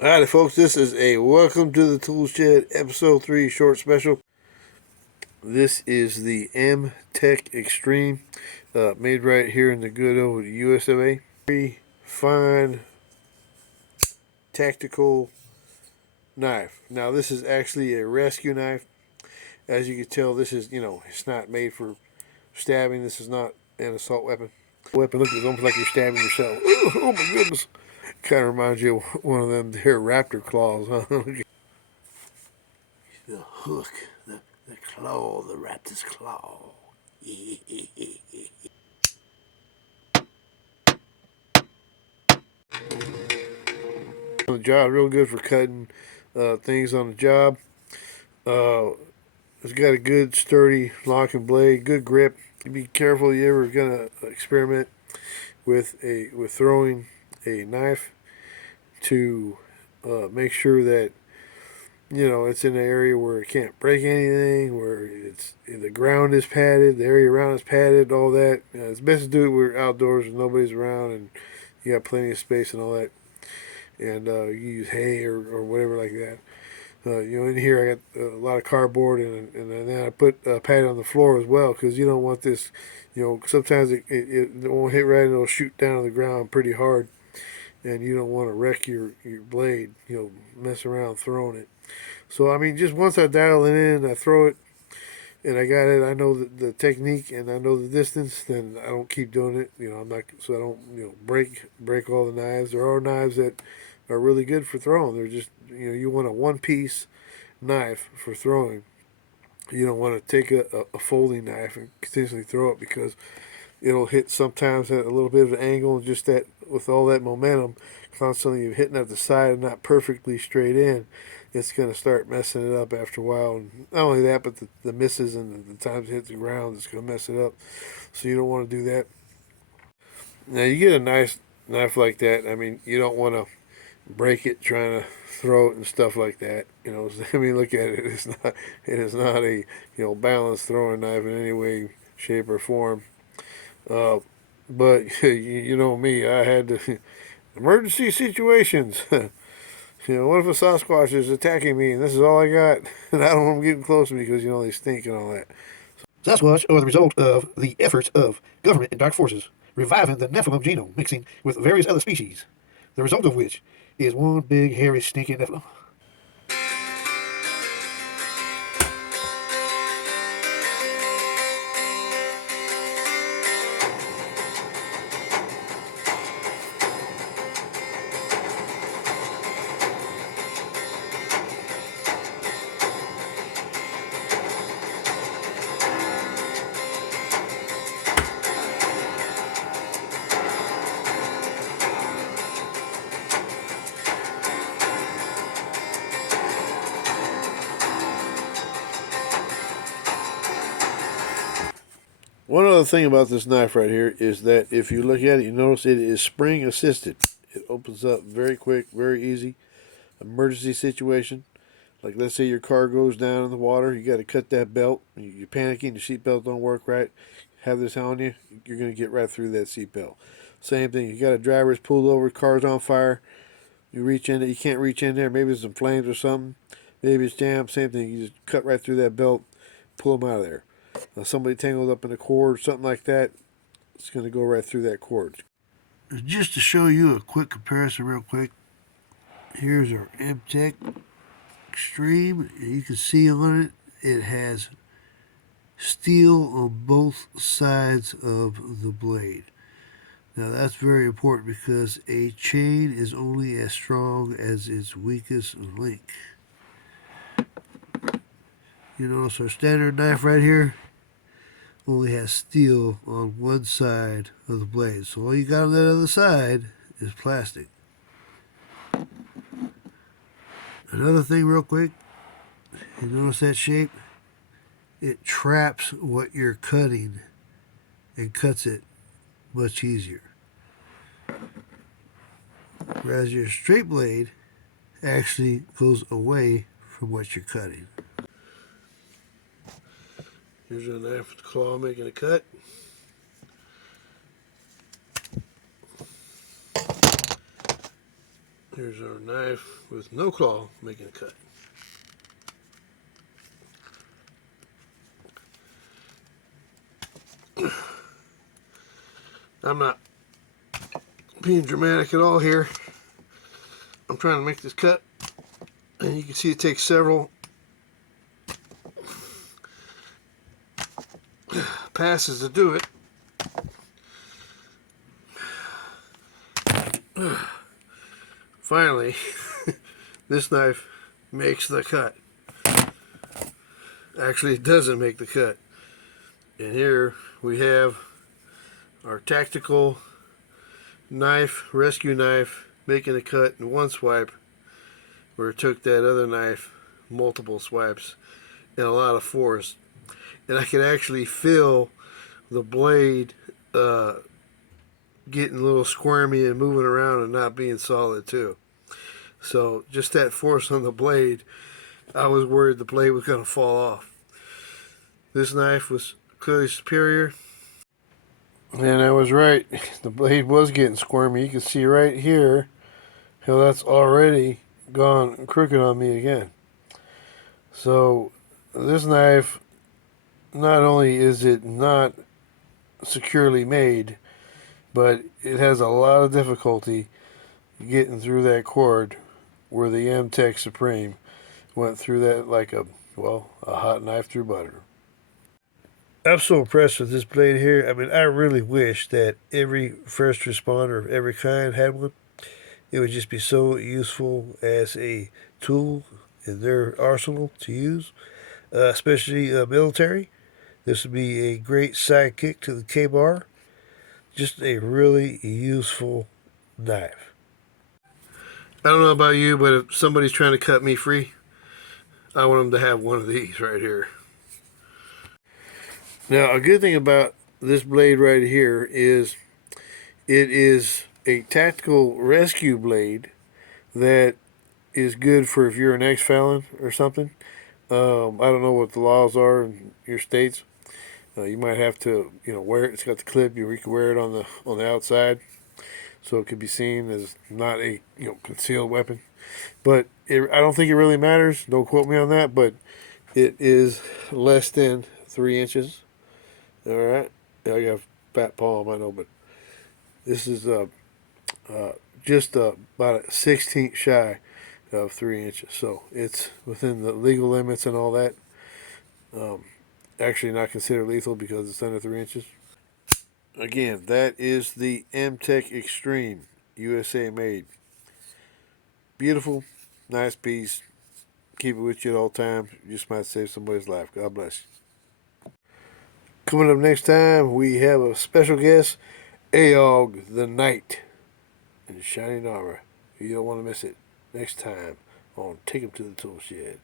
Alrighty, folks, this is a Welcome to the Tool Shed Episode 3 short special. This is the M-Tech Extreme, made right here in the good old US of A. Very fine tactical knife. Now, this is actually a rescue knife. As you can tell, this is, it's not made for stabbing. This is not an assault weapon. Look, it's almost like you're stabbing yourself. Oh my goodness. Kind of reminds you of one of them there raptor claws, huh? The hook, the claw, the raptor's claw. The job, real good for cutting things on the job. It's got a good sturdy lock and blade, good grip. Be careful you ever gonna experiment with throwing a knife to make sure that it's in an area where it can't break anything, where the ground is padded, the area around is padded, all that. It's best to do it where outdoors and nobody's around and you got plenty of space and all that. And you use hay or whatever like that. In here I got a lot of cardboard and then I put a pad on the floor as well because you don't want this. Sometimes it won't hit right and it'll shoot down to the ground pretty hard, and you don't want to wreck your blade. Mess around throwing it. So I mean, just once I dial it in, I throw it, and I got it. I know the technique and I know the distance. Then I don't keep doing it. I'm not, so I don't break all the knives. There are knives that are really good for throwing. They're just you want a one piece knife for throwing. You don't want to take a folding knife and continuously throw it because it'll hit sometimes at a little bit of an angle, and just that with all that momentum constantly hitting at the side and not perfectly straight in, it's going to start messing it up after a while. And not only that, but the misses and the times it hits the ground, it's going to mess it up. So you don't want to do that. Now you get a nice knife like that. I mean, you don't want to break it trying to throw it and stuff like that. I mean, look at it. It is not a balanced throwing knife in any way, shape, or form. Uh, but you know me, I had to emergency situations. What if a Sasquatch is attacking me and this is all I got, and I don't want them getting close to me because they stink and all that. Sasquatch are the result of the efforts of government and dark forces reviving the Nephilim genome, mixing with various other species. The result of which is one big hairy stinking Nephilim. One other thing about this knife right here is that if you look at it, you notice it is spring assisted. It opens up very quick, very easy. Emergency situation, like let's say your car goes down in the water, you got to cut that belt. You're panicking, the seat belt don't work right. Have this on you, you're going to get right through that seat belt. Same thing, you got a driver that's pulled over, car's on fire. You reach in there, you can't reach in there. Maybe there's some flames or something. Maybe it's jammed. Same thing, you just cut right through that belt, pull them out of there. Somebody tangled up in a cord, something like that, it's going to go right through that cord. Just to show you a quick comparison real quick, here's our M-Tech Extreme. You can see on it, it has steel on both sides of the blade. Now that's very important because a chain is only as strong as its weakest link. So our standard knife right here only has steel on one side of the blade. So all you got on that other side is plastic. Another thing real quick, you notice that shape? It traps what you're cutting and cuts it much easier. Whereas your straight blade actually goes away from what you're cutting. Here's a knife with the claw making a cut. Here's our knife with no claw making a cut. I'm not being dramatic at all here. I'm trying to make this cut, and you can see it takes several passes to do it. Finally, this knife makes the cut. Actually, it doesn't make the cut. And here we have our tactical knife, rescue knife, making a cut in one swipe, where it took that other knife multiple swipes and a lot of force. And I could actually feel the blade getting a little squirmy and moving around and not being solid too. So just that force on the blade, I was worried the blade was going to fall off. This knife was clearly superior. And I was right. The blade was getting squirmy. You can see right here how that's already gone crooked on me again. So this knife, not only is it not securely made, but it has a lot of difficulty getting through that cord where the M-Tech Supreme went through that like a hot knife through butter. I'm so impressed with this blade here. I mean, I really wish that every first responder of every kind had one. It would just be so useful as a tool in their arsenal to use, especially military. This would be a great sidekick to the K-bar. Just a really useful knife. I don't know about you, but if somebody's trying to cut me free, I want them to have one of these right here. Now, a good thing about this blade right here is it is a tactical rescue blade that is good for if you're an ex-felon or something. I don't know what the laws are in your states. You might have to, wear it. It's got the clip. You can wear it on the outside, so it could be seen as not a concealed weapon. But I don't think it really matters. Don't quote me on that. But it is less than 3 inches. All right. I got a fat palm, I know, but this is just about a 16th shy of 3 inches. So it's within the legal limits and all that. Actually not considered lethal because it's under 3 inches. Again, that is the M-Tech Extreme, USA made. Beautiful, nice piece. Keep it with you at all times. You just might save somebody's life. God bless you. Coming up next time, we have a special guest, Aog the Knight in shining armor. You don't want to miss it. Next time on Take 'Em to the Tool Shed.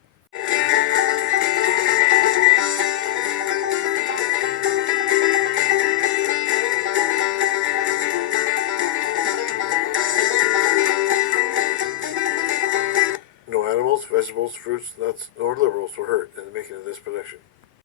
No animals, vegetables, fruits, nuts, nor liberals were hurt in the making of this production.